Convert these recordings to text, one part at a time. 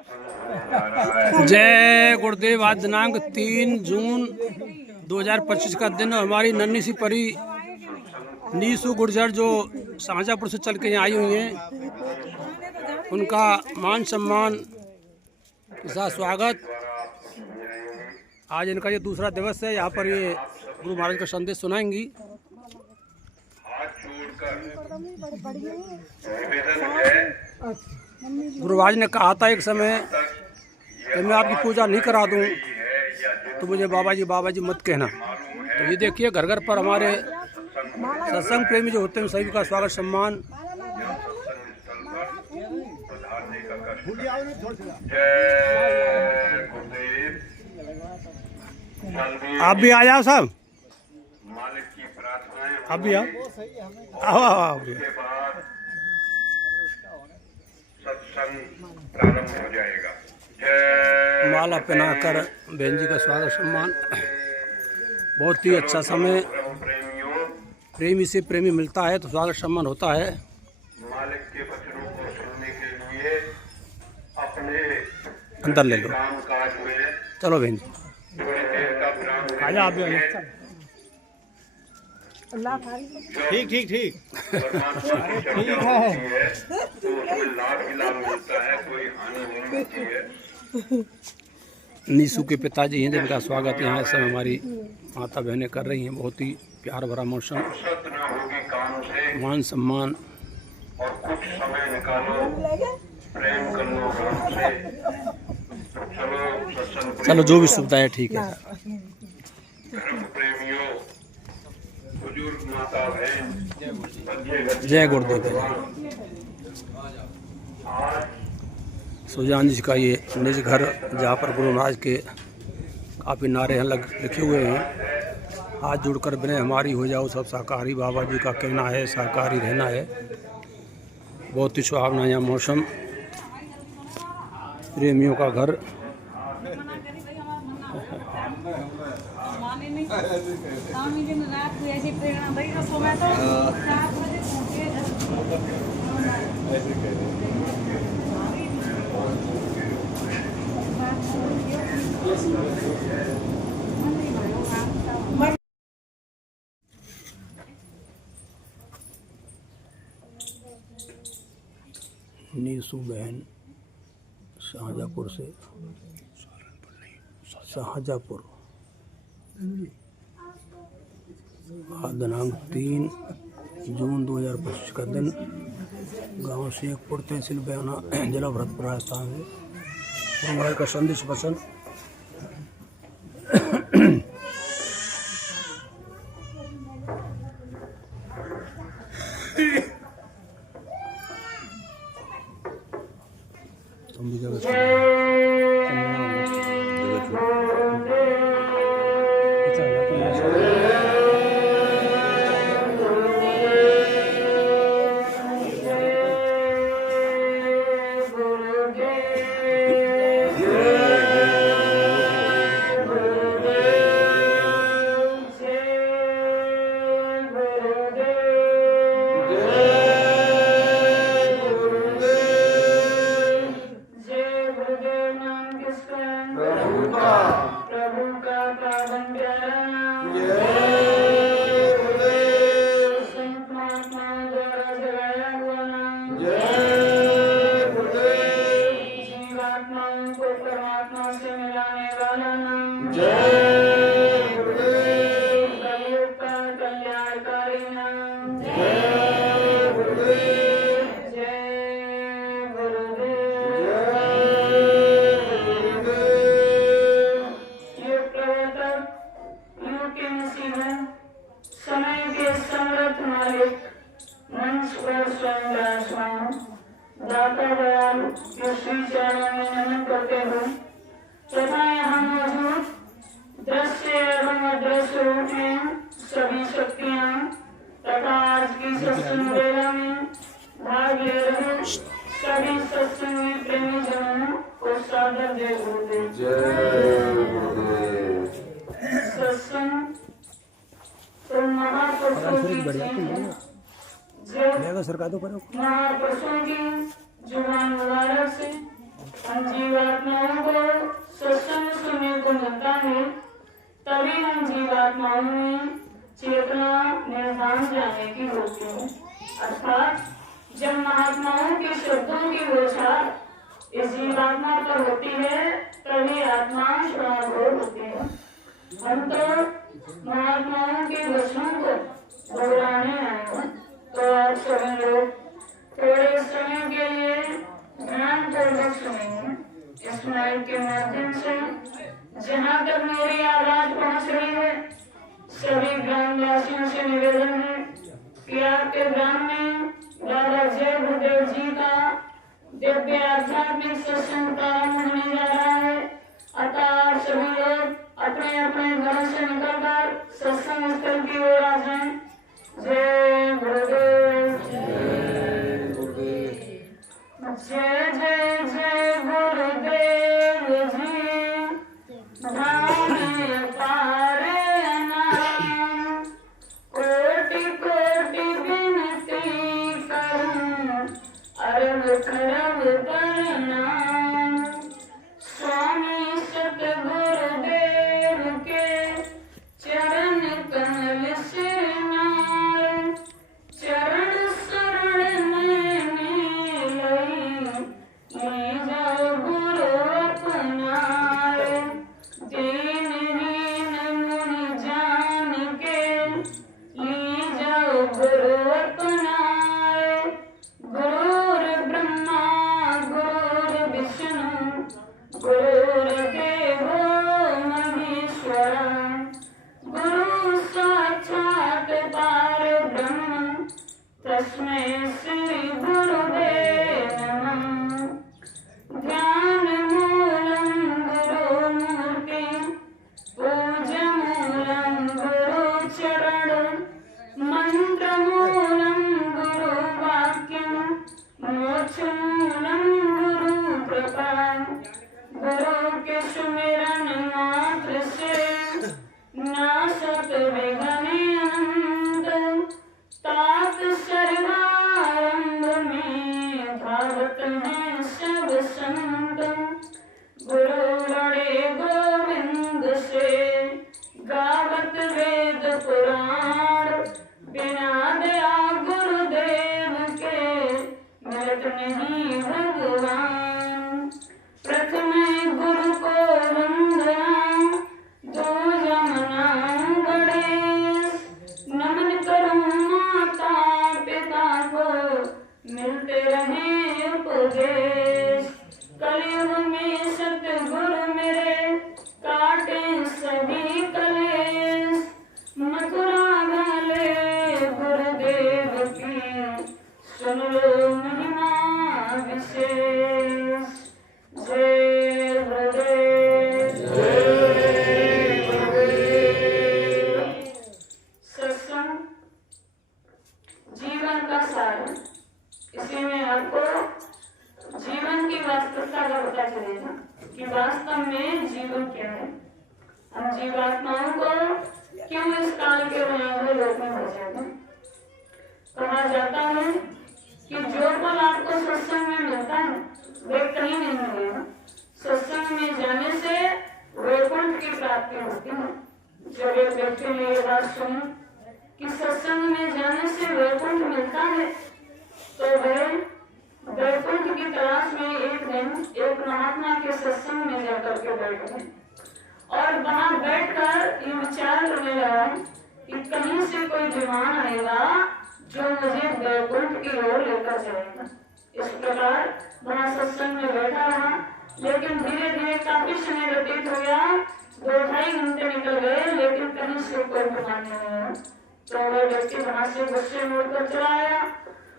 जय गुरुदेव। आज दिनांक 3 जून 2025 का दिन। हमारी नन्ही सी परी नीसू गुर्जर जो शाहजहाँपुर से चल के यहाँ आई हुई हैं, उनका मान सम्मान के साथ स्वागत। आज इनका ये दूसरा दिवस है। यहाँ पर ये गुरु महाराज का संदेश सुनाएंगी। गुरु महाराज ने कहा था एक समय कि मैं आपकी पूजा नहीं करा दूं तो मुझे बाबा जी मत कहना। तो ये देखिए घर घर पर हमारे सत्संग प्रेमी जो होते हैं सभी का स्वागत सम्मान। आप भी आ जाओ साहब, आप भी आओ। प्रारंभ हो जाएगा। माला पहनाकर बहन जी का स्वागत सम्मान। बहुत ही अच्छा समय। प्रेमी से प्रेमी मिलता है तो स्वागत सम्मान होता है। मालिक के वचनों को सुनने के लिए अपने अंदर ले लो। कामकाज में चलो बहन जी थोड़ी देर का विराम आ जाओ। आप भी ठीक ठीक ठीक है। तो उसमें लाभ ही लाभ मिलता है, कोई हानि नहीं होती है। नीसू के पिताजी हैं जिनका स्वागत यहाँ इस समय हमारी माता बहनें कर रही हैं। बहुत ही प्यार भरा मौसम, फुर्सत न होगी काम से मान सम्मान। और कुछ समय निकालो, प्रेम कर लो राम से। तो चलो जो भी सुविधा है ठीक है। धर्म प्रेमियों, बुजुर्ग माता बहन, जय गुरुदेव। सुजान जी का ये निज घर जहाँ पर गुरु महाराज के काफ़ी नारे हैं लिखे हुए हैं। हाथ जोड़कर विनय हमारी हो जाओ सब शाकाहारी। बाबा जी का कहना है शाकाहारी रहना है। बहुत ही सुहावना यहाँ मौसम, प्रेमियों का घर। नीसू बहन शाहजहाँपुर से, शाहजहाँपुर। आज दिनांक 3 जून 2025 का दिन। गांव शेखपुर तहसील बयाना जिला भरतपुर राजस्थान है। गुरु महाराज का संदेश वचन। दाता दयाल के श्री चरणों में नमन करते हुए तथा यहाँ मौजूद दृश्य एवं अदृश्य रूप में सभी शक्तियाँ तथा आज की सत्संग मेला में भाग ले रहे सभी सत्संगी प्रेमी जनों को सादर जय गुरुदेव। सत्संग तो महापुरुषों की महापुरुषों की जुबान मुबारक से हम जीवात्माओं को सत्संग सुनने को मिलता है, तभी हम जीवात्माओं में चेतना निर्धान जाने की होती है। अर्थात जब महात्माओं के शब्दों की बौछार इस जीवात्मा पर होती है, तभी आत्मा श्रावण होती है। हम तो महात्माओं के वचनों को दोहराने आए हैं, तो आप सभी लोग थोड़े समय के लिए ध्यान पूर्वक सुनेंगे। इस माइक के माध्यम से जहाँ तक मेरी आवाज पहुँच रही है, सभी ग्रामवासियों से निवेदन है कि आपके ग्राम में बाबा जय गुरुदेव जी का दिव्य आध्यात्मिक सत्संग प्रारंभ होने जा रहा है। अतः आप सभी लोग अपने अपने घरों से निकलकर सत्संग स्थल की ओर आ जाएं। जय गुरुदेव, जय जय जय गुरुदेव जी। धाम पारे नाम, कोटि कोटि विनती करूं, अरब खरब प्रणाम। स्वामी सतगुरुदेव के चरण कमल सिरनार, चरण शरण में ले जाओ गुरु अपनार। दीनहीन मुनि जान के ले जाओ गुरु अपनार। गुरुर ब्रह्मा गुरुर विष्णु गुरुर्देवो महेश्वरा, गुरु साक्षात् परब्रह्म तस्मै श्री गुरुदेव नमः। ध्यान मूलं गुरुमूर्ति, पूजमूलं गुरुचरण, मंत्रमूलं गुरुवाक्यं, मोक्षमूलं गुरुकृपा। गुरु के सुमिरन मात्र से नासत विघ्न अनंत, तात सर्वारंभ में भावत है सब संत। गुरु लड़े गोविंद से गावत वेद पुराण, बिना दया गुरुदेव के मिलत नहीं भगवान। प्रथम गुरु को वंदना, दो जमना गणेश, नमन करूं माता पिता को मिलते रहे उपदेश। कलयुग में सतगुरु मेरे काटे सभी कलेश, मथुरा वाले गुरुदेव की सुन लो महिमा विशेष। जय गुरुदेव, जय गुरुदेव। सत्संग जीवन का सार है। इसी में आपको जीवन की वास्तविकता का पता चलेगा कि वास्तव में जीवन क्या है। हम जीवात्माओं को क्यों इस काल के बनाए हुए लोक में भेजा है। कहा जाता है कि जो फल आपको सत्संग में मिलता है वे कहीं नहीं मिलेगा। सत्संग में जाने से वैकुंठ की प्राप्ति होती है। जब एक व्यक्ति ने ये बात सुनी कि सत्संग में जाने से वैकुंठ मिलता है, तो वह वैकुंठ की तलाश में एक दिन एक महात्मा के सत्संग में जाकर के बैठ गए और वहां बैठकर ये विचार करने लगा कि कहीं से कोई विमान आएगा जो मुझे वैकुंठ की ओर लेकर जाएगा। इस प्रकार वहां सत्संग में बैठा रहा, लेकिन धीरे धीरे काफी समय व्यतीत हो गया। 2-2.5 घंटे निकल गए, लेकिन कहीं से कोई विमान नहीं आया। तो वह व्यक्ति वहां से गुस्से में उठकर चला आया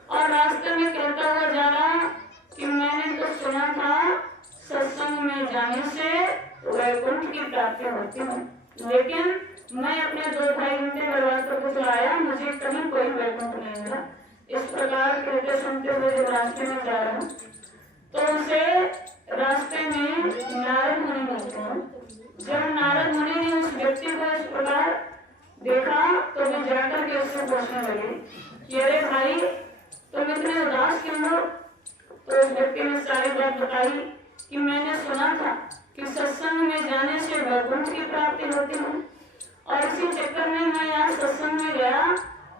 और रास्ते में कहता हुआ जा रहा कि मैंने तो सुना था सत्संग में जाने से वैकुंठ की प्राप्ति होती है, लेकिन मैं अपने 2-2.5 घंटे बर्बाद करके चला आया, मुझे कहीं कोई वैकुंठ नहीं मिला। इस प्रकार कहते सुनते हुए जब रास्ते में जा रहा तो उसे रास्ते में नारद मुनि मिलते हैं। जब नारद मुनि ने उस व्यक्ति को इस प्रकार देखा तो वे जाकर के उससे पूछने लगे कि अरे भाई तुम इतने उदास क्यों हो। तो उस व्यक्ति ने सारी बात बताई जाने से वैकुंठ की प्राप्ति होती है। और इसी चक्कर में मैं यहाँ सत्संग में गया,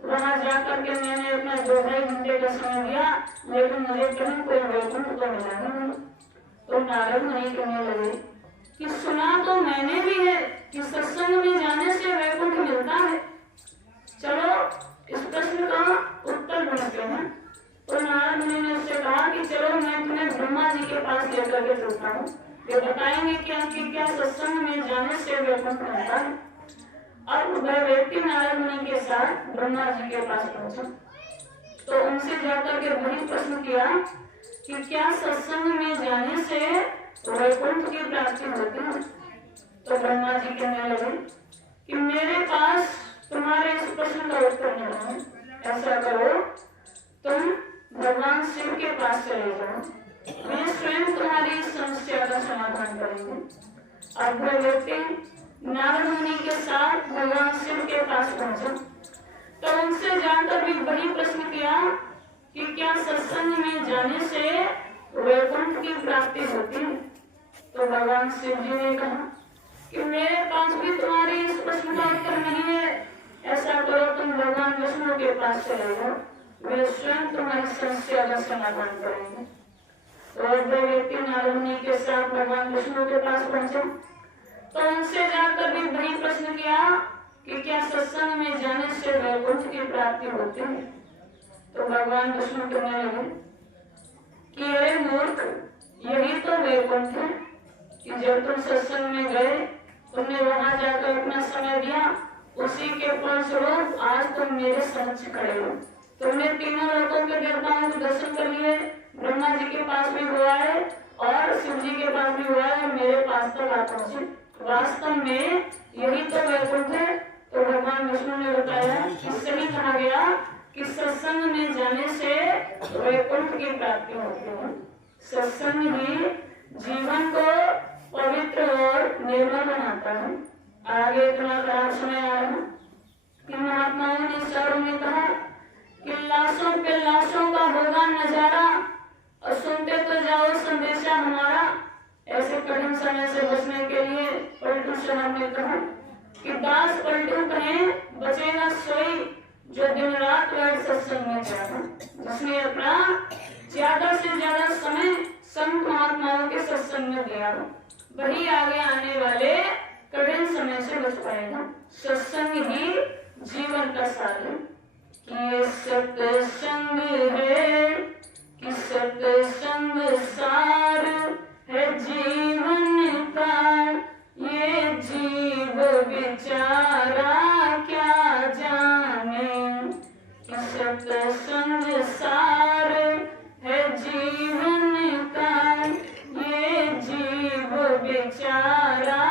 वहां जाकर के मैंने अपना 2-2.5 घंटे का समय दिया, लेकिन मुझे कहीं कोई वैकुंठ तो मिला नहीं। तो नारद मुनि कहने लगे कि सुना तो मैंने भी है कि सत्संग में जाने से वैकुंठ मिलता है, चलो इस प्रश्न का उत्तर ढूंढते हैं। तो नारद मुनि ने उससे कहा कि चलो मैं तुम्हें ब्रह्मा जी के पास लेकर के चलता हूँ, वे बताएंगे कि क्या सत्संग में जाने से वैकुंठ मिलता है। अब वह व्यक्ति नारद मुनि के साथ ब्रह्मा जी के पास पहुंचा, तो उनसे जाकर के वही प्रश्न किया कि क्या सत्संग में जाने से वैकुंठ की प्राप्ति होती है। तो ब्रह्मा जी कहने लगे कि मेरे पास तुम्हारे इस प्रश्न का उत्तर नहीं है, ऐसा करो तुम भगवान शिव के पास चले जाओ, वे स्वयं तुम्हारी इस समस्या का समाधान करेंगे। अब वह व्यक्ति नारद मुनि के साथ भगवान शिव के पास पहुंचा, तो उनसे जाकर भी वही प्रश्न किया कि क्या सत्संग में जाने से वैकुंठ की प्राप्ति होती है। तो भगवान शिव जी ने कहा कि मेरे पास भी तुम्हारी इस प्रश्न का उत्तर नहीं है, ऐसा करो तुम भगवान विष्णु के पास चले जाओ, वे स्वयं तुम्हारी समस्या का समाधान करेंगे। तो वह व्यक्ति नारद मुनि के साथ भगवान विष्णु के पास पहुंचा, तो उनसे जाकर भी वही प्रश्न किया कि क्या सत्संग में जाने से वैकुंठ की प्राप्ति होती है। तो भगवान विष्णु कहने लगे कि अरे मूर्ख, यही तो वैकुंठ है कि जब तुम सत्संग में गए, तुमने वहां जाकर अपना समय दिया, उसी के फलस्वरूप आज तुम मेरे समक्ष खड़े हो। तुमने तीनों लोकों के देवताओं के दर्शन कर लिए, ब्रह्मा जी के पास भी हुआ है और शिव जी के पास भी हुआ है, मेरे पास तक आ पहुंचे। वास्तव में यही तो वैकुंठ है। तो भगवान विष्णु ने बताया कि सही कहा गया कि सत्संग में जाने से वैकुंठ की प्राप्ति होती है। सत्संग ही जीवन को पवित्र और निर्मल बनाता है। आगे इतना खराब समय आ रहा कि महात्माओं ने शहरों में कहा कि लाशों पे लाशों का होगा नजारा, और सुनते तो जाओ संदेशा हमारा। ऐसे कठिन समय से बचने के लिए पलटू साहब ने कहा कि दास पलटू कहें बचेगा सोई जो दिन रात बैठ सत्संग में जाता, जिसने अपना ज्यादा से ज्यादा समय संत महात्माओं के सत्संग में दिया, वही आगे आने वाले कठिन समय से बच पाएगा। सत्संग ही जीवन का सार है कि ये सत्संग है, कि सत्संग सार है जीवन का, ये जीव बेचारा क्या जाने। कि सत्संग सार है जीवन का, ये जीव बेचारा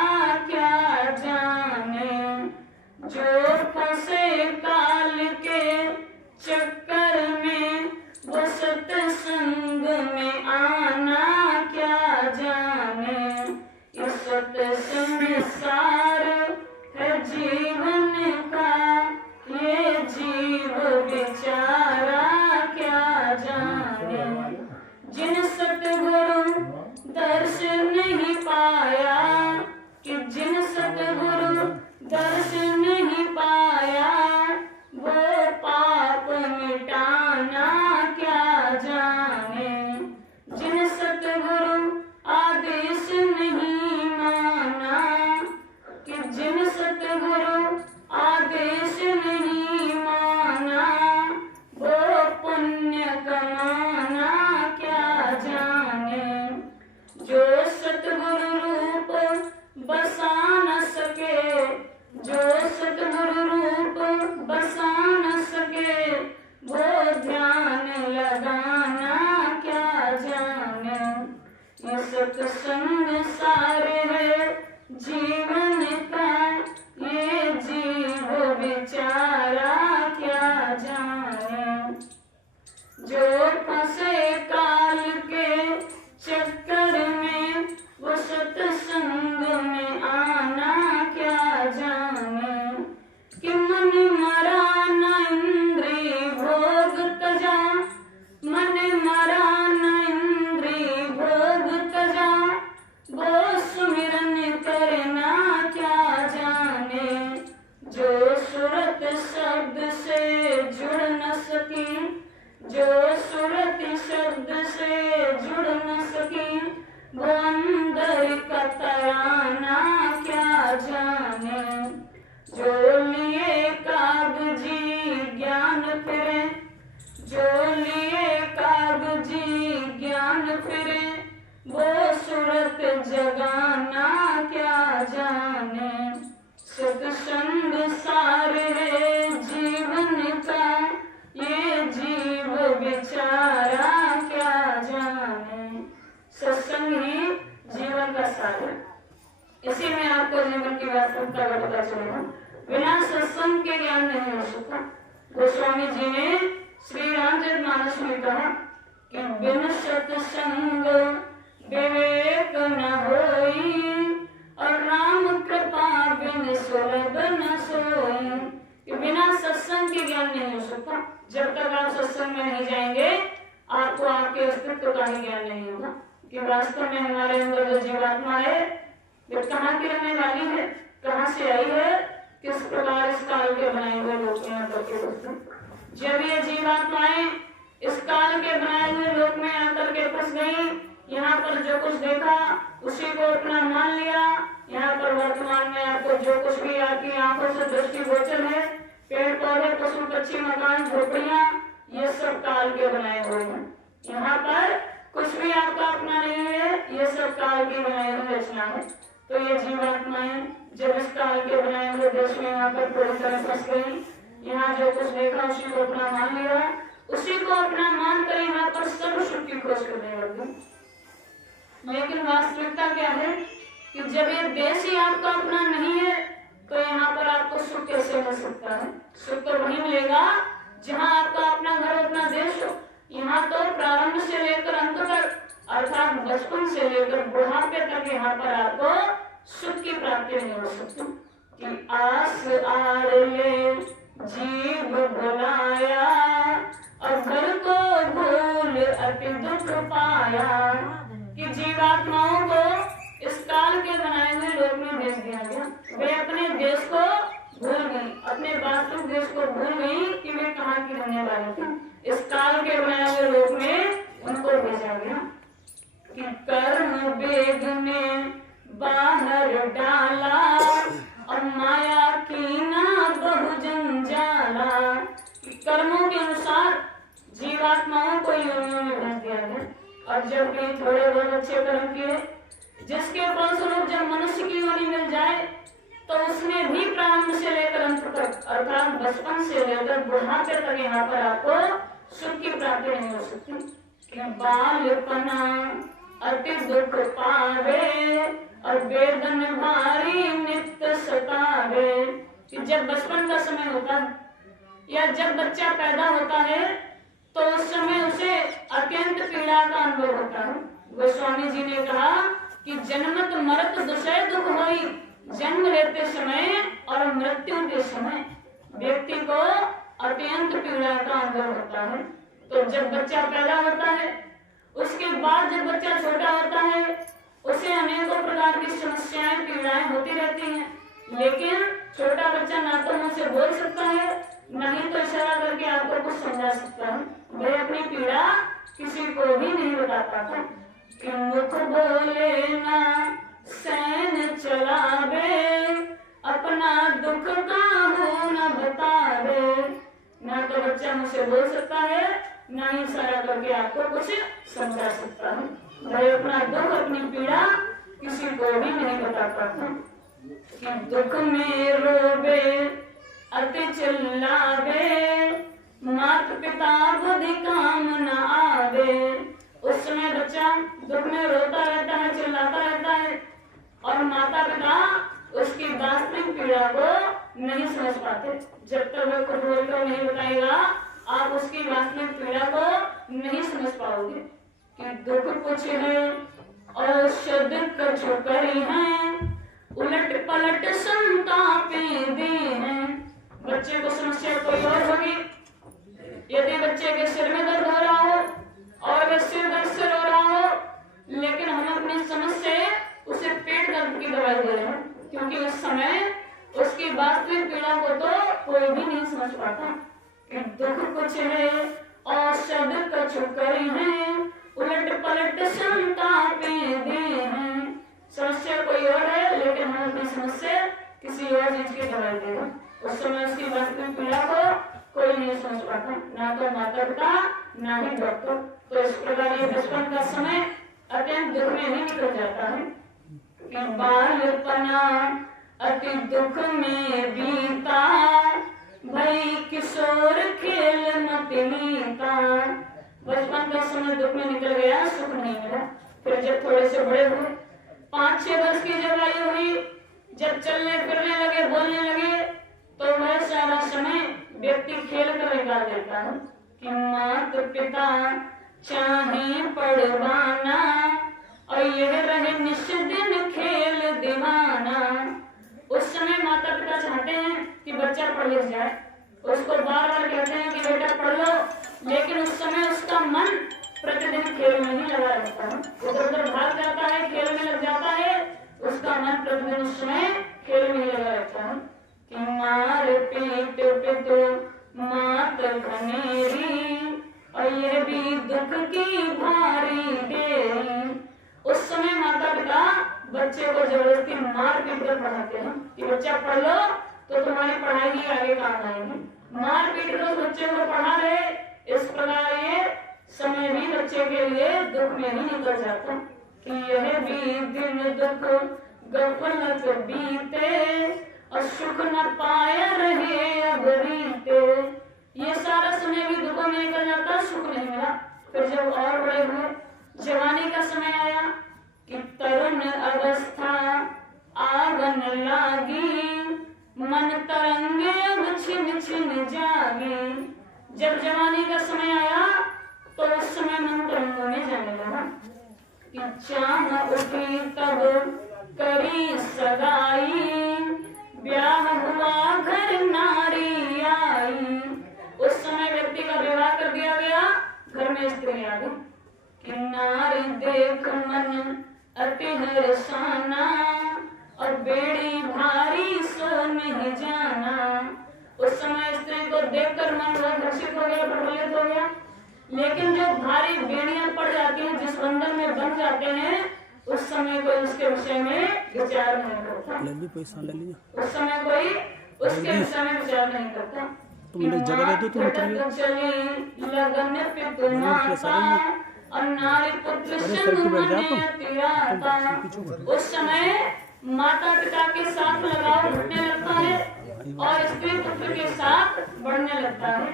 क्या जाने। जो फंसे काल के चक्कर में, वो सत्संग में आना क्या जाने। ये सत्संग सार है जीवन का, ये जीव बेचारा क्या जाने। जिन सतगुरु दर्शन नहीं पाया, कि जिन सतगुरु दर्शन नहीं पाया, वो पाप मिटाना क्या जाने। जिन सतगुरु आदेश नहीं माना, कि जिन सतगुरु आदेश नहीं माना, वो पुण्य कमाना क्या जाने। जो सतगुरु रूप बसा न सके, जो सतगुरु रूप बसा न सके, वो ध्यान लगाना क्या जाने। ये सत्संग सार है जीवन का, ये जीव बेचारा क्या जाने। जो फंसे काल के चक्कर में, वो सत्संग में आना क्या जाने। कि मन मरा न इंद्री भोग तजा, मन मरा न इंद्री भोग तजा, जो सुरति शब्द से जुड़ न सकी, वो अंदर का तराना क्या जाने। जो लिए कागजी ज्ञान फिरे, जो लिए कागजी ज्ञान फिरे, वो सूरत जगाना क्या जाने। सत्संग सार है जीवन का, ये जीव बेचारा क्या जाने। सत्संग ही जीवन का सार है, इसी में आपको जीवन की वास्तविकता का पता चलेगा। बिना सत्संग के ज्ञान नहीं हो सकता। गोस्वामी जी ने श्री रामचरितमानस में कहा कि बिन सत्संग विवेक न होई, और राम कृपा बिन सुलभ न सोई। कि बिना सत्संग के ज्ञान नहीं हो सकता। जब तक आप सत्संग में नहीं जाएंगे, आपको आपके अस्तित्व का ही ज्ञान नहीं होगा कि वास्तव में हमारे अंदर जो जीवात्मा है वे कहाँ की रहने वाली है, कहाँ से आई है, किस प्रकार इस काल के बनाए हुए लोग यहाँ करके दोस्तों। जब ये जीवात्माएं इस काल के बनाए हुए लोक में आकर के फंस गई, यहाँ पर जो कुछ देखा उसी को अपना मान लिया। यहाँ पर वर्तमान में आपको जो कुछ भी आपकी आंखों से दृष्टिगोचर है, पेड़ पौधे पशु पक्षी मकान झोपड़ियाँ, ये सब काल के बनाए हुए हैं। यहाँ पर कुछ भी आपका अपना नहीं है, ये सब काल की बनाई हुई रचना है। तो ये जीवात्माएं जब इस काल के बनाए हुए देश में यहाँ पर पूरी तरह फंस गई, यहाँ जो कुछ देखा उसी को अपना मान लिया, उसी को अपना मान कर यहाँ पर सर्व सुख की खोज करने लगी। लेकिन वास्तविकता क्या है कि जब ये देश ही आपका अपना नहीं है, तो यहाँ पर आपको सुख कैसे मिल सकता है। सुख तो वही मिलेगा जहाँ आपका अपना घर अपना देश हो। यहाँ तो प्रारंभ से लेकर अंत तक, अर्थात बचपन से लेकर बुढ़ापे तक यहाँ पर आपको सुख की प्राप्ति नहीं हो सकती। कि आस आर ले जीव भुलाया, और घर को भूल अति दुख पाया। कि जीवात्माओं को इस काल के बनाए हुए लोक में भेज दिया गया। वे अपने देश को भूल गई, अपने वास्तविक देश को भूल गई कि वे कहाँ की रहने वाली थी। इस काल के बनाए हुए लोक में उनको भेजा गया। कि कर्म वेग ने बाहर डाला, और माया की ना बहु जंजाला। कि कर्मों के अनुसार जीवात्माओं को योनियों में भेज दिया गया। और जब भी थोड़े बहुत अच्छे कर्म किए, जिसके फलस्वरूप जब मनुष्य की योनि मिल जाए, तो उसमें भी प्रारंभ से लेकर अंत तक, अर्थात बचपन से लेकर बुढ़ापे तक यहाँ पर आपको सुख की प्राप्ति नहीं हो सकती। कि बालपना अति दुख पावे, और वेदन भारी नित्य सतावे। कि जब बचपन का समय होता है या जब बच्चा पैदा होता है, तो उस समय उसे अत्यंत पीड़ा का अनुभव होता है। गोस्वामी जी ने कहा कि जन्मत मरत दुषय दुख होई, जन्म लेते समय और मृत्यु के समय व्यक्ति को अत्यंत पीड़ा का अनुभव होता है। तो जब बच्चा पैदा होता है, उसके बाद जब बच्चा छोटा होता है, उसे अनेकों प्रकार की समस्याएं पीड़ाएं होती रहती हैं। लेकिन छोटा बच्चा ना तो मुझसे बोल सकता है, नहीं तो इशारा करके आपको कुछ समझा सकता है। वह अपनी पीड़ा किसी को भी नहीं बता पाता। कि मुख बोले ना सैन चलावे, अपना दुख काहू न बतावे। ना तो बच्चा मुझसे बोल सकता है, ना ही इशारा करके आपको कुछ समझा सकता है। वह अपना दुख अपनी पीड़ा किसी को भी नहीं बता पाता। कि दुख में रोवे अति चिल्लावे, माता पिता बुद्धि काम न आवे। उस समय बच्चा दुख में रोता रहता है, चिल्लाता रहता है, और माता पिता उसकी वास्तविक पीड़ा को नहीं समझ पाते। जब तक वह खुद बोलकर नहीं बताएगा, आप उसकी वास्तविक पीड़ा को नहीं समझ पाओगे। कि दुख कुछ है औषध कछु करी है, उलट पलट संतापे दी है। बच्चे को समस्या कोई और होगी। यदि बच्चे के सिर में दर्द हो रहा हो और वह सिर दर्द से रो रहा हो, लेकिन हम अपनी समझ से उसे पेट दर्द की दवाई दे रहे हैं, क्योंकि उस समय उसकी वास्तविक पीड़ा को तो कोई भी नहीं समझ पाता। दुख कुछ है औषध करी हैं, उलट पलट संतापे दे हैं। समस्या कोई और है, लेकिन हम अपनी समस्या किसी और चीज की दवाई दे रहे। उस समय उसकी वास्तविक पीड़ा को कोई नहीं समझ पाता, ना तो माता पिता ना ही डॉक्टर। तो इस प्रकार ये बचपन का समय अत्यंत दुख में ही निकल जाता है कि बालपना अति दुख में बीता, भई किशोर खेल मत लीता। बचपन का समय दुख में निकल गया, सुख नहीं मिला। फिर जब थोड़े से बड़े हुए, 5-6 वर्ष की जब आयु हुई, जब चलने फिरने लगे, बोलने लगे, तो वह सारा समय व्यक्ति खेल कर निकाल देता है कि माता पिता चाहे पढ़वाना और यह रहे निष्दिन खेल दीवाना। उस समय माता पिता चाहते हैं कि बच्चा पढ़ लिख जाए, उसको बार बार कहते हैं कि बेटा पढ़ लो, लेकिन उस समय उसका मन प्रतिदिन खेल में ही लगा रहता है, उधर उधर भाग जाता है, खेल में लग जाता है, उसका मन प्रतिदिन उस समय खेल में ही लगा रहता है कि मार पीट पिटो मात घनेरी और यह भी दुख की भारी देरी। उस समय माता पिता बच्चे को जबरदस्ती मार पीट कर पढ़ाते हैं कि बच्चा पढ़ लो तो तुम्हारी पढ़ाई ही आगे काम आएगी। मार पीट कर उस बच्चे को पढ़ा रहे, इस प्रकार ये समय भी बच्चे के लिए दुख में ही निकल जाता कि यह भी दिन दुख गफलत बीते और सुख न पाया रहे अब रीते। ये सारा समय भी दुखों में निकल जाता, सुख नहीं मिला। फिर जब और बड़े हुए, जवानी का समय आया कि तरुण अवस्था आगन लागी, मन तरंगे अब छिन छिन जागी। जब जवानी का समय आया तो उस समय मन तरंगों में जाने लगा कि चाह उठी तब करी सगाई, ब्याह हुआ घर नारी आई। उस समय व्यक्ति का विवाह कर दिया गया, घर में स्त्री आ गई कि नारी देख मन अति हर्षाना और बेड़ी भारी सो नहीं जाना। उस समय स्त्री को देखकर मन घर्षित हो गया, प्रफुल्लित हो गया, लेकिन जो भारी बेड़ियां पड़ जाती हैं, जिस बंधन में बंध जाते हैं, उस समय कोई उसके विषय में विचार नहीं करता। उस समय कोई उसके विषय में विचार नहीं करता। तुम जगह दे दो, तुम चली लगन पितु माता और नारी पुत्र उस समय माता पिता के साथ लगाव घटने लगता है और स्त्री पुत्र के साथ बढ़ने लगता है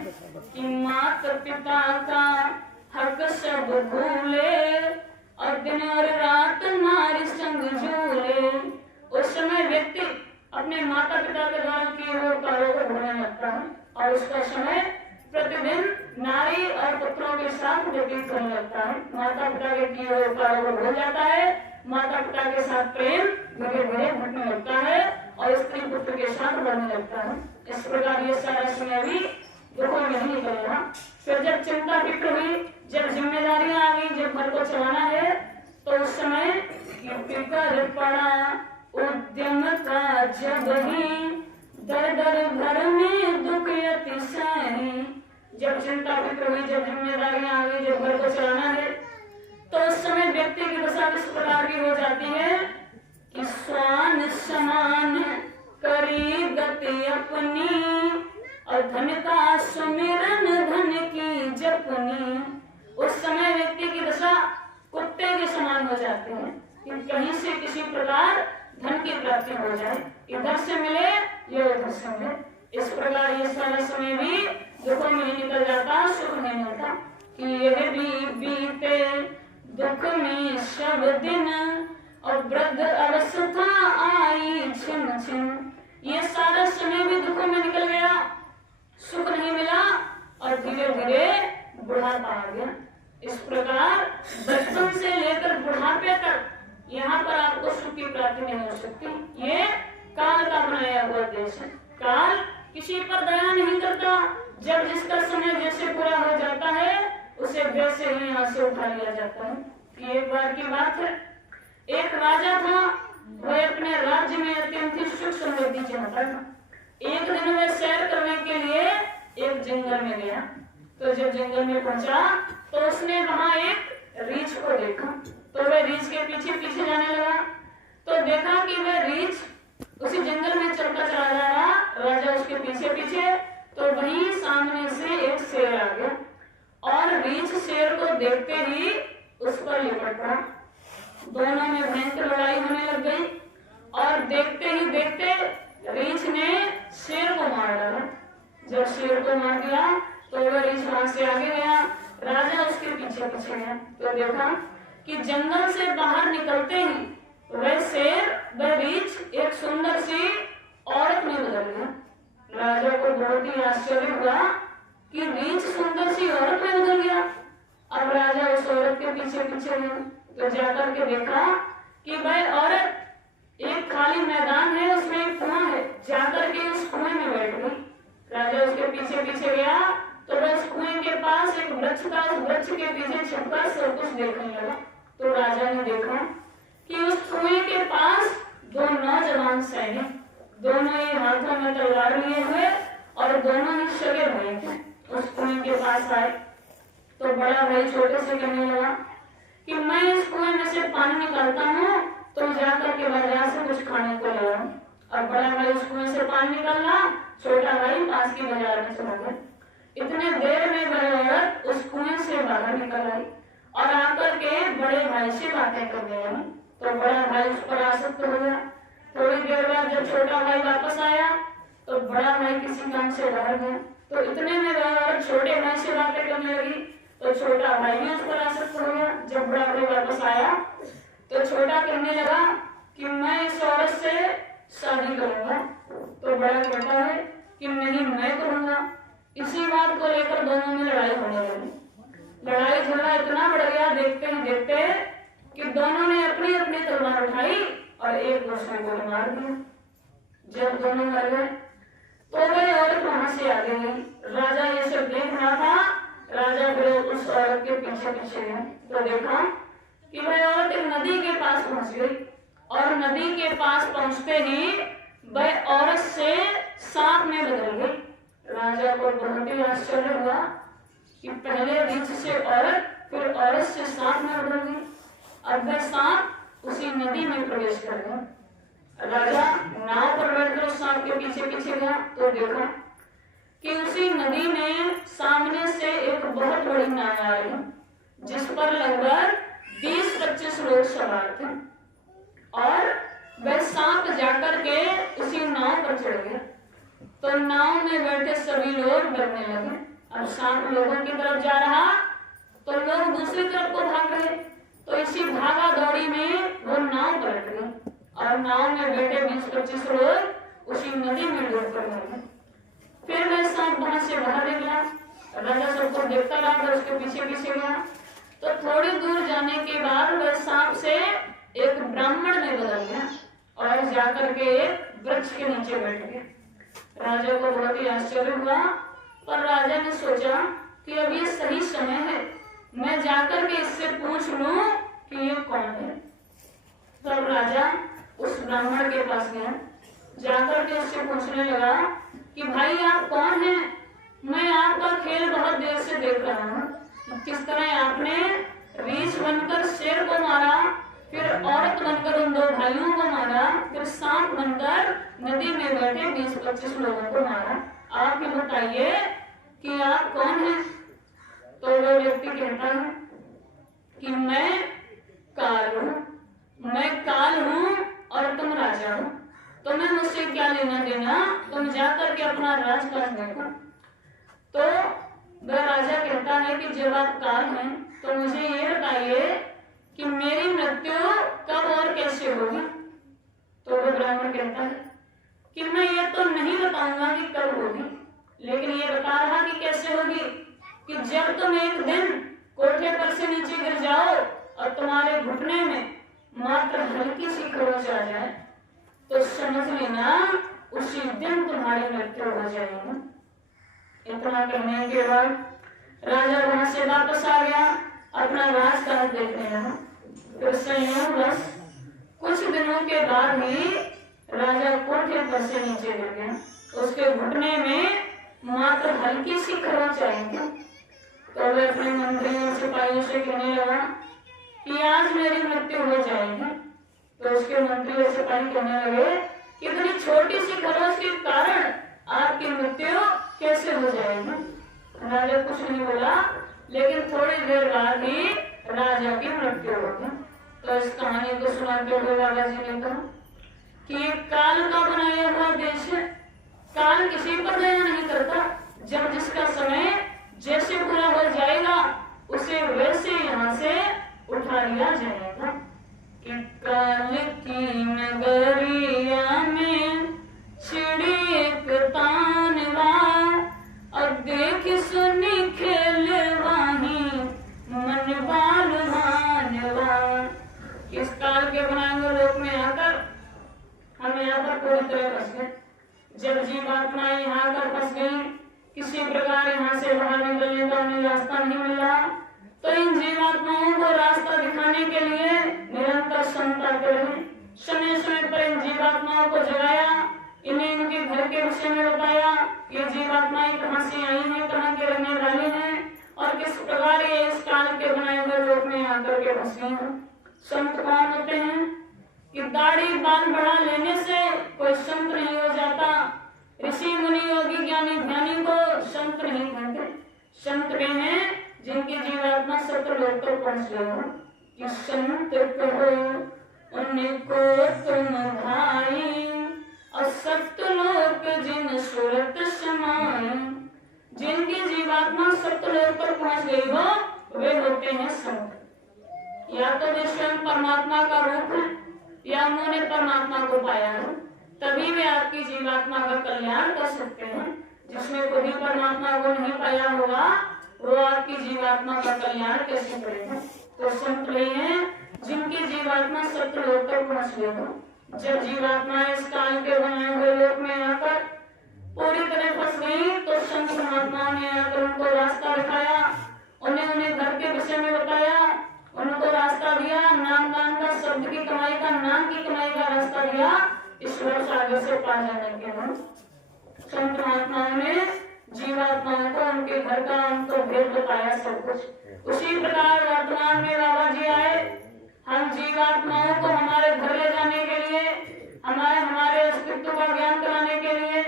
कि माता पिता का हक सब भूले और दिन और रात नारी संग झूले। उस समय व्यक्ति अपने माता पिता के द्वारा किए हुए कार्यों को भूलने लगता है और उसका समय प्रतिदिन नारी और पुत्रों के साथ व्यतीत करने लगता है। माता पिता के किए हुए कार्यों को भूल जाता है, माता पिता के साथ प्रेम धीरे धीरे घटने लगता है और स्त्री पुत्र के साथ बढ़ने लगता है। इस प्रकार ये सारा समय भी दुखों में ही निकल रहा। फिर जब चिंता फिक्र हुई, जब जिम्मेदारियां आ गई, जब घर को चलाना है, तो उस समय फिक्र पड़ा उद्यम का जब ही दर दर घर में दुख अतिशय। जब चिंता फिक्र हुई, जब जिम्मेदारियां आ गई, जब घर को चलाना है, तो उस समय व्यक्ति की दशा किस प्रकार की हो जाती है कि स्वान समान करी गति अपनी और धन का सुमिरन धन की जपनी। उस समय व्यक्ति की दशा कुत्ते के समान हो जाती है कि कहीं से किसी प्रकार धन की प्राप्ति हो जाए, इधर से मिले या उधर से मिले। इस प्रकार ये सारा समय भी दुखों में निकल जाता, सुख नहीं मिलता कि यह भी बीते दुख में सब दिन और वृद्ध अवस्था आई छिन छिन। ये सारा समय भी दुखों में निकल गया, सुख नहीं मिला और धीरे धीरे बुढ़ापा आ गया। इस प्रकार बचपन से लेकर बुढ़ापे तक यहाँ पर आपको सुख की प्राप्ति नहीं हो सकती। ये काल का बनाया हुआ देश है। काल किसी पर दया नहीं करता, जब जिसका समय जैसे पूरा हो जाता है उसे वैसे ही यहाँ से उठा लिया जाता है। एक बार की बात है, एक राजा था, वह अपने राज्य में अत्यंत ही सुख समृद्धि चाहता था। एक दिन वह सैर करने के लिए एक जंगल में गया। तो जब जंगल में पहुंचा तो उसने वहां एक रीछ को देखा, तो वह रीछ के पीछे पीछे जाने लगा। तो देखा कि वह रीछ उसी जंगल में चलता चला जा रहा, राजा उसके पीछे पीछे। तो वहीं सामने से एक शेर आ गया और रीछ शेर को देखते ही उस पर लिपट पड़ा। दोनों में भयंकर लड़ाई होने लग गई और देखते ही देखते रीछ ने शेर को मार डाला। जब शेर को मार दिया तो वह रीछ वहां से आगे गया, राजा उसके पीछे पीछे गया। तो देखा कि जंगल से बाहर निकलते ही वह शेर, वह रीछ एक सुंदर सी औरत में बदल गया। राजा को बहुत ही आश्चर्य हुआ कि रीछ सुंदर सी औरत में बदल गया। अब राजा उस औरत के पीछे पीछे गया तो जाकर के देखा कि वह औरत, एक खाली मैदान है, उसमें एक कुआं है, जाकर के उस कुएं में बैठ गई। राजा उसके पीछे पीछे गया तो वह उस कुएं के पास एक वृक्ष था, उस वृक्ष के पीछे छिपकर सब कुछ देखने लगा। तो राजा ने देखा कि उस कुएं के पास दो नौजवान सैनिक, दोनों ही हाथों में तलवार लिए हुए और दोनों ही सगे भाई थे, उस कुएं के पास आए। तो बड़ा भाई छोटे से कहने लगा कि मैं इस कुएं में से पानी निकालता हूँ, तो जाकर के बाजार से कुछ खाने को ले आओ। अब बड़ा भाई उस कुएं से पानी निकालना, छोटा भाई पास की बाजार में चला गया। इतने देर में वह औरत उस कुएं से बाहर निकल आई और आकर के बड़े भाई से बातें करने लगी। तो बड़ा भाई उस पर आसक्त हो गया। थोड़ी देर बाद जब छोटा भाई वापस आया तो बड़ा भाई किसी काम से बाहर गया। तो इतने में वह औरत छोटे भाई से बातें करने लगी तो छोटा भाई भी उस पर आसक्त हो गया। जब बड़ा भाई वापस आया तो छोटा कहने लगा कि मैं इस औरत से शादी करूंगा। तो बड़ा कहता है कि नहीं, मैं करूंगा। इसी बात को लेकर दोनों में लड़ाई होने लगी। लड़ाई झगड़ा इतना बढ़ गया देखते ही देखते कि दोनों ने अपनी अपनी तलवार उठाई और एक दूसरे को मार दिया। जब दोनों मर गए तो वह औरत वहां से आगे गई। राजा ये सब देख रहा था। राजा फिर उस औरत के पीछे पीछे गया तो देखा कि वह औरत एक नदी के पास पहुंच गई और नदी के पास पहुंचते ही वह औरत से सांप में बदल गई। राजा को बहुत ही आश्चर्य हुआ कि पहले रीछ से औरत, फिर औरत से सांप में बदल गई। अब वह सांप उसी नदी में प्रवेश कर गया। राजा नाव पर बैठकर उस सांप के पीछे पीछे गया तो देखा कि उसी नदी में सामने से एक बहुत बड़ी नाव आ रही जिस पर लगभग 20-25 लोग सवार थे और वह सांप जाकर के उसी नाव पर चढ़ गया। तो नाव में बैठे सभी लोग डरने लगे। अब सांप लोगों की तरफ जा रहा तो लोग दूसरी तरफ को भाग रहे। तो इसी भागा दौड़ी में वो नाव पलट गई और नाव में बैठे 20-25 लोग उसी नदी में डूब कर गए। फिर वह सांप वहां से बाहर निकला। राजा सबको देखता रहा और उसके पीछे पीछे गया। तो थोड़ी दूर जाने के बाद वह सांप से एक ब्राह्मण में बदल गया और जाकर के एक वृक्ष के नीचे बैठ गया। राजा को बहुत ही आश्चर्य हुआ, पर राजा ने सोचा कि अब ये सही समय है, मैं जाकर के इससे पूछ लूं कि ये कौन है। तब राजा उस ब्राह्मण के पास गया, जाकर के उससे पूछने लगा कि भाई आप कौन हैं? मैं आपका खेल बहुत देर से देख रहा हूँ। किस तरह आपने रीछ बनकर शेर को मारा, फिर औरत बनकर उन 2 भाइयों को मारा, फिर सांप बनकर नदी में बैठे 20-25 लोगों को मारा। आप ही बताइए कि आप कौन हैं? तो वो व्यक्ति कहता है कि मैं काल हूँ और तुम राजा हो, तुम्हें मुझसे क्या लेना देना, तुम जाकर के अपना राजकाज देखो। तो वह राजा कहता है कि जब आप काल हैं तो मुझे ये बताइए कि मेरी मृत्यु कब और कैसे होगी। तो वह ब्राह्मण कहता है कि मैं ये तो नहीं बताऊंगा कि कब होगी, लेकिन ये बता रहा कि कैसे होगी कि जब तुम एक दिन कोठे पर से नीचे गिर जाओ और तुम्हारे घुटने में मात्र हल्की सी खरोंच आ जाए तो समझ लेना उसी दिन तुम्हारी मृत्यु हो जाएगी। इतना कहने के बाद राजा वहां से वापस आ गया, अपना राजकाज देखने लगा। फिर संयोगवश कुछ दिनों के बाद ही राजा कोठे पर से नीचे गिर गया। उसके घुटने में मात्र हल्की सी खरोंच आई थी। तो वह अपने मंत्रियों सिपाहियों से कहने लगा कि आज मेरी मृत्यु हो जाएगी। तो उसके मंत्री और सिपाही कहने लगे कि इतनी छोटी सी खरोच के कारण आपकी मृत्यु कैसे हो जाएगी। राजा कुछ नहीं बोला, लेकिन थोड़ी देर बाद ही राजा की मृत्यु होगी। तो इस कहानी को सुनाते हुए बाबा जी ने कहा कि काल का बनाया हुआ देश है, काल किसी पर दया नहीं करता। जब जिसका समय जैसे पूरा हो जाएगा उसे वैसे यहाँ से उठा लिया जाएगा। कि काल की नगरिया में चिड़ी एक तानवा, अब देख सुनी खेल वाही मन बाल मानवा। इस काल के बनाए हुए लोक में आकर हम यहाँ पर पूरी तरह फंस गए। जब जीवात्मा यहाँ आकर फंस गई, किसी प्रकार यहाँ से बाहर निकलने का उन्हें रास्ता नहीं मिला, तो इन जीवात्माओं को रास्ता दिखाने के लिए निरंतर संताते रहे। समय समय पर इन जीवात्माओं को जगाया, इन्हें इनके घर के विषय में बताया, ये जीवात्माएं कहाँ से आई हैं, कहाँ के रहने वाली हैं और किस प्रकार ये इस काल के बनाए हुए लोक में आकर के फंसी हैं। संत कौन होते हैं कि दाढ़ी बाल बढ़ा लेने से कोई संत नहीं हो जाता। ऋषि मुनि योगी ज्ञानी ध्यानी को संत नहीं कहते। संत वे हैं जिनकी जीवात्मा सतलोक तक पहुंच गई हो। कि संत कहो उनको तुम भाई, और सतलोक जिन सूरत समाई। जिनकी जीवात्मा सतलोक पर पहुंच गई हो वे होते हैं संत। या तो वे स्वयं परमात्मा का रूप है या उन्होंने परमात्मा को पाया है, तभी वे आपकी जीवात्मा का कल्याण कर सकते हैं। जिसने कभी परमात्मा को नहीं पाया होगा वो आपकी जीवात्मा का कल्याण कैसे करेगा। तो संत वे हैं जिनकी जीवात्मा सतलोक तक पहुंच गई हो। जब जीवात्मा इस काल के बनाए हुए लोक में आकर पूरी तरह फंस गई तो संत महात्माओं ने आकर उनको रास्ता दिखाया, उन्हें घर के विषय में बताया, उनको रास्ता दिया, नाम दान का, शब्द की कमाई का, नाम की कमाई का रास्ता दिया, ईश्वर से आगे से पा जाने के लिए। संत महात्माओं ने जीवात्माओं को उनके घर का उनको भेद बताया सब कुछ। उसी प्रकार वर्तमान में बाबा जी आए, हम जीवात्माओं को हमारे घर ले जाने के लिए, हमारे अस्तित्व का ज्ञान कराने के लिए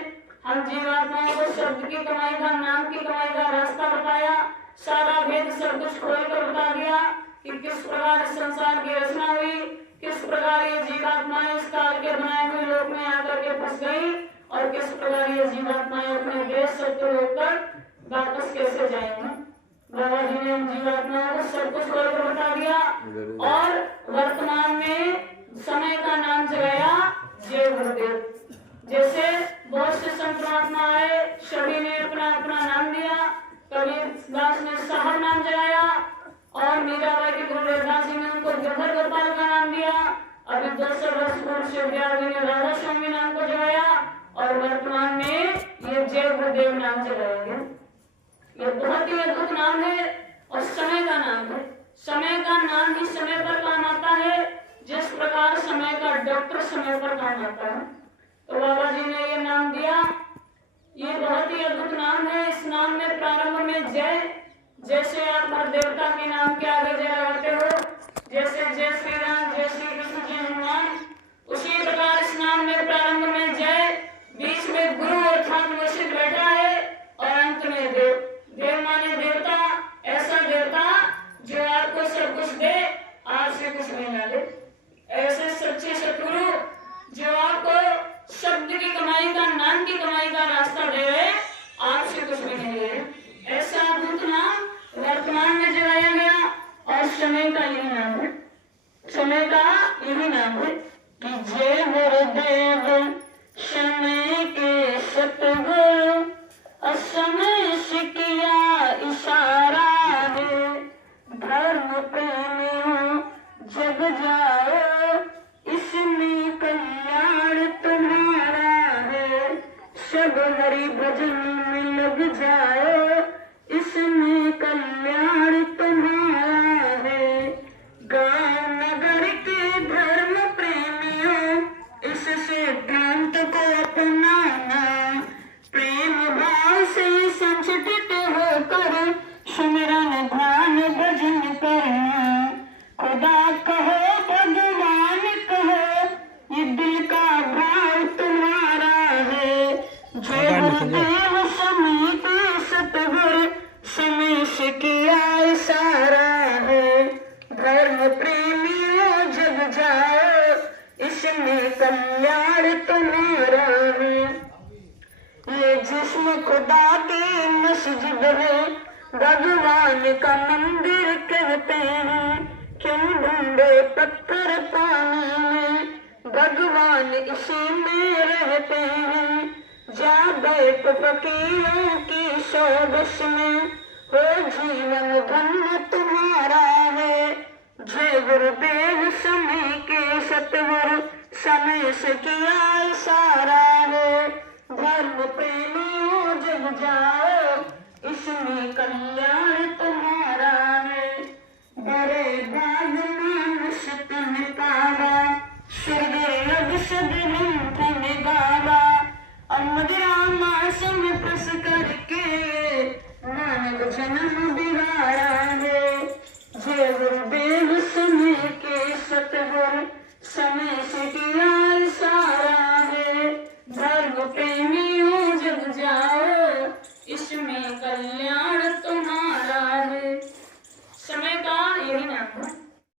हम जीवात्माओं को शब्द की कमाई का, नाम की कमाई का रास्ता बताया, सारा भेद सब कुछ खोल कर बता दिया कि किस प्रकार संसार की रचना हुई, किस प्रकार ये जीवात्माएं इस काल के बनाए हुए लोक में आकर के फंस गई और किस प्रकार ये जीवात्माएं अपने देश सत्य होकर वापस कैसे जाएंगे। बाबा जी ने जीवात्माओं को सब कुछ खोल कर बता दिया और वर्तमान में समय का नाम जगाया जय गुरुदेव। जैसे बहुत से संत महात्मा आए, सभी ने अपना अपना नाम दिया। कबीरदास ने साहब नाम जगाया और मीराबाई के गुरु रविदास जी ने उनको गिरधर गोपाल का नाम दिया। अभी 200 वर्ष पूर्व शिवदयाल जी ने राधा स्वामी नाम को जगाया और वर्तमान में ये जय गुरुदेव नाम जगाएंगे। ये बहुत ही अद्भुत नाम है और समय का नाम है। समय का नाम ही समय पर काम आता है, जिस प्रकार समय का डॉक्टर समय पर काम आता है। तो बाबा जी ने ये नाम दिया, ये बहुत ही अद्भुत नाम है। इस नाम में प्रारंभ में जय, जैसे आप हर देवता के नाम के आगे जय लगाते हो, जैसे जय श्री राम, जय श्री कृष्ण, जय हनुमान, उसी प्रकार इस नाम में प्रारंभ में जय, बीच में गुरु अर्थात मुर्शिद बैठा है और अंत में देव। देव माने देवता, ऐसा देवता जो आपको सब कुछ दे, आपसे कुछ नहीं ना ले। ऐसे सच्चे सतगुरु जो आपको शब्द की कमाई का, नाम की कमाई का रास्ता दे रहे, आपसे कुछ भी नहीं ले। ऐसा अद्भुत नाम वर्तमान में जगाया गया और समय का यही नाम है। कल्याण तुम्हारा है। ये जिस्म खुदा की मस्जिद है, भगवान का मंदिर कहते हैं। क्यों ढूंढे पत्थर पानी में, भगवान इसी में रहते हैं। जा बैठ फकीरों की सोबस में, हो जीवन धन्य तुम्हारा है। जय गुरुदेव समय के सतगुरु, समय से किया इशारा है। धर्म प्रेमियों जग जा